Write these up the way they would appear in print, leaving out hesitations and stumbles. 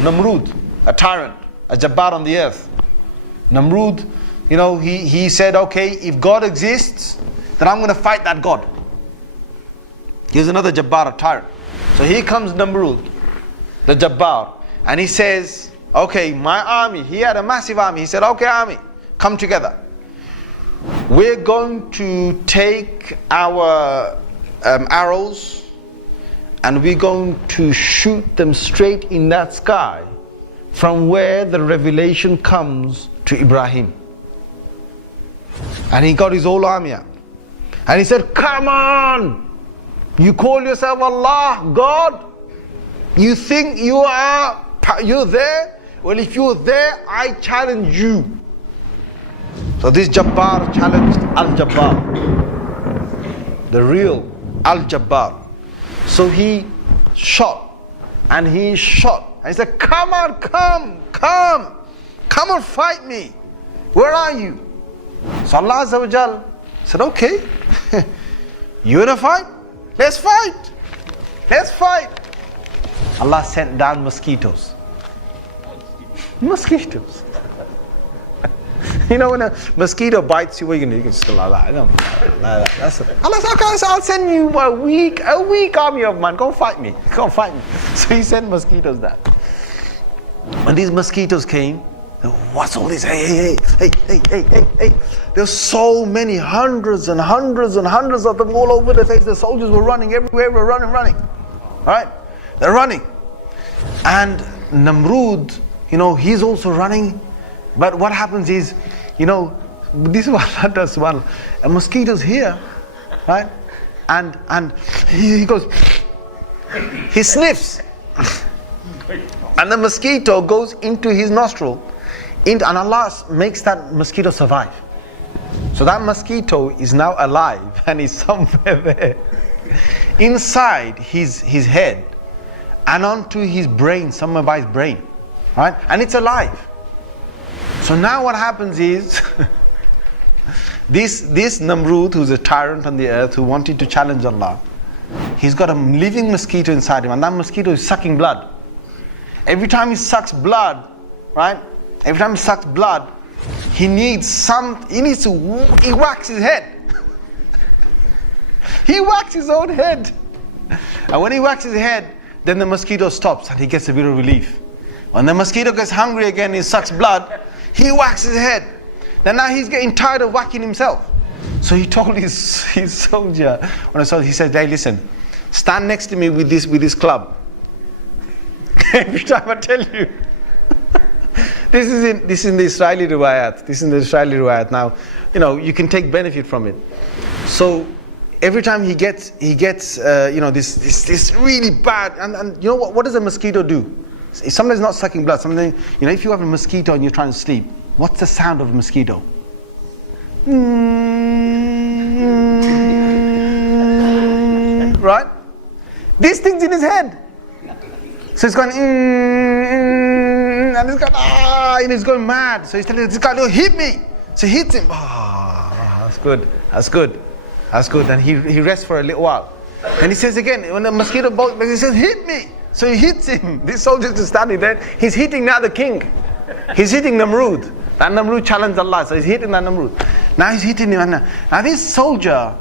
Namrood, a tyrant, a jabbar on the earth. Namrood, he said, okay, if God exists, then I'm going to fight that God. Here's another jabbar, a tyrant. So here comes Namrood, the jabbar, and he says, okay, my army, he had a massive army. He said, okay, army, come together. We're going to take our arrows and we're going to shoot them straight in that sky from where the revelation comes to Ibrahim. And he got his whole army out. And he said, come on! You call yourself Allah, God? You think you're there? Well, if you're there, I challenge you. So this Jabbar challenged Al-Jabbar, the real Al-Jabbar. So he shot, and he shot. And he said, come on, come and fight me. Where are you? So Allah Azza wa Jal said, okay, you wanna fight? Let's fight. Let's fight. Allah sent down mosquitoes. Mosquitoes. When a mosquito bites you, what are you going to do? You can just go like that. Like that. That's it. Allah said, okay, so I'll send you a weak army of mine. Go fight me. Go fight me. So he sent mosquitoes down. When these mosquitoes came, what's all this? Hey. There's so many, hundreds and hundreds and hundreds of them all over the face. The soldiers were running everywhere, were running. All right? They're running. And Namrood, he's also running. But what happens is, this is what Allah does. Well, a mosquito's here, right? And he goes, he sniffs. And the mosquito goes into his nostril. And Allah makes that mosquito survive. So that mosquito is now alive and is somewhere there. Inside his head and onto his brain, somewhere by his brain. Right? And it's alive. So now what happens is, this Namrood, who's a tyrant on the earth, who wanted to challenge Allah, he's got a living mosquito inside him, and that mosquito is sucking blood. Every time he sucks blood, right? Every time he sucks blood, he whacks his head. He whacks his own head. And when he whacks his head, then the mosquito stops and he gets a bit of relief. When the mosquito gets hungry again, he sucks blood, he whacks his head. Then now he's getting tired of whacking himself. So he told his soldier, he said, hey, listen, stand next to me with this club. Every time I tell you. This is in the Israeli riwayat. This is in the Israeli riwayat. Now, you can take benefit from it. So every time he gets this really bad, and you know what does a mosquito do? Sometimes not sucking blood. Sometimes, if you have a mosquito and you're trying to sleep, what's the sound of a mosquito? Right? This thing's in his head. So it's going, and it's going, and he's going mad. So he's telling this guy, no, hit me. So he hits him. That's good. And he rests for a little while. And he says again, when the mosquito bites, he says, hit me. So he hits him. This soldier is standing there. He's hitting now the king. He's hitting Namrood. That Namrood challenged Allah. So he's hitting that Namrood. Now he's hitting him. Now this soldier,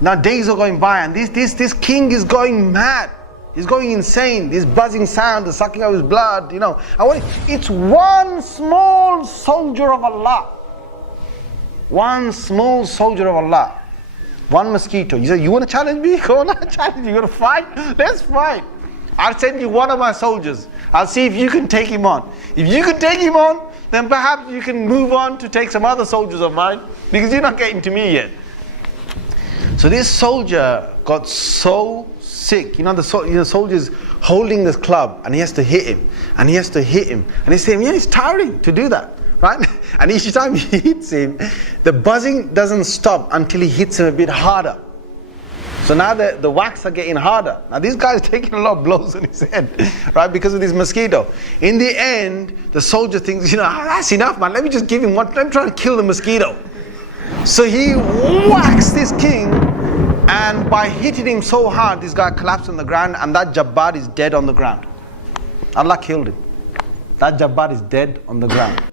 now days are going by, and this king is going mad. He's going insane. This buzzing sound, the sucking of his blood, It's one small soldier of Allah. One small soldier of Allah. One mosquito. You say, you want to challenge me? Go on, I'll challenge you. You want to fight? Let's fight. I'll send you one of my soldiers. I'll see if you can take him on. If you can take him on, then perhaps you can move on to take some other soldiers of mine, because you're not getting to me yet. So this soldier got so sick. The soldier's holding this club, and he has to hit him, and he has to hit him, and he's saying, it's tiring to do that, right? And each time he hits him, the buzzing doesn't stop until he hits him a bit harder. So now the whacks are getting harder. Now this guy's taking a lot of blows on his head, right, because of this mosquito. In the end, the soldier thinks, that's enough, man. Let me just give him one. Let me try to kill the mosquito. So he whacks this king, and by hitting him so hard, this guy collapsed on the ground, and that Jabbar is dead on the ground. Allah killed him. That Jabbar is dead on the ground.